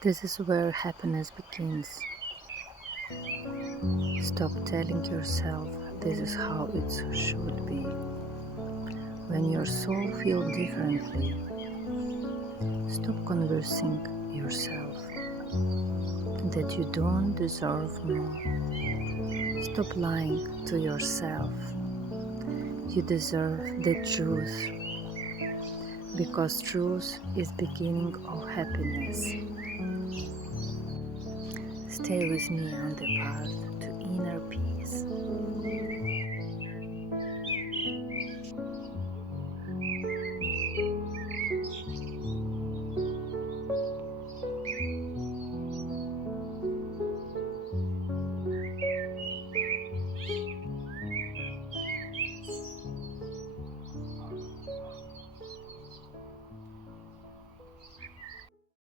This is where happiness begins. Stop telling yourself this is how it should be. When your soul feels differently, stop convincing yourself that you don't deserve more. Stop lying to yourself. You deserve the truth, because truth is beginning of happiness. Stay with me on the path to inner peace.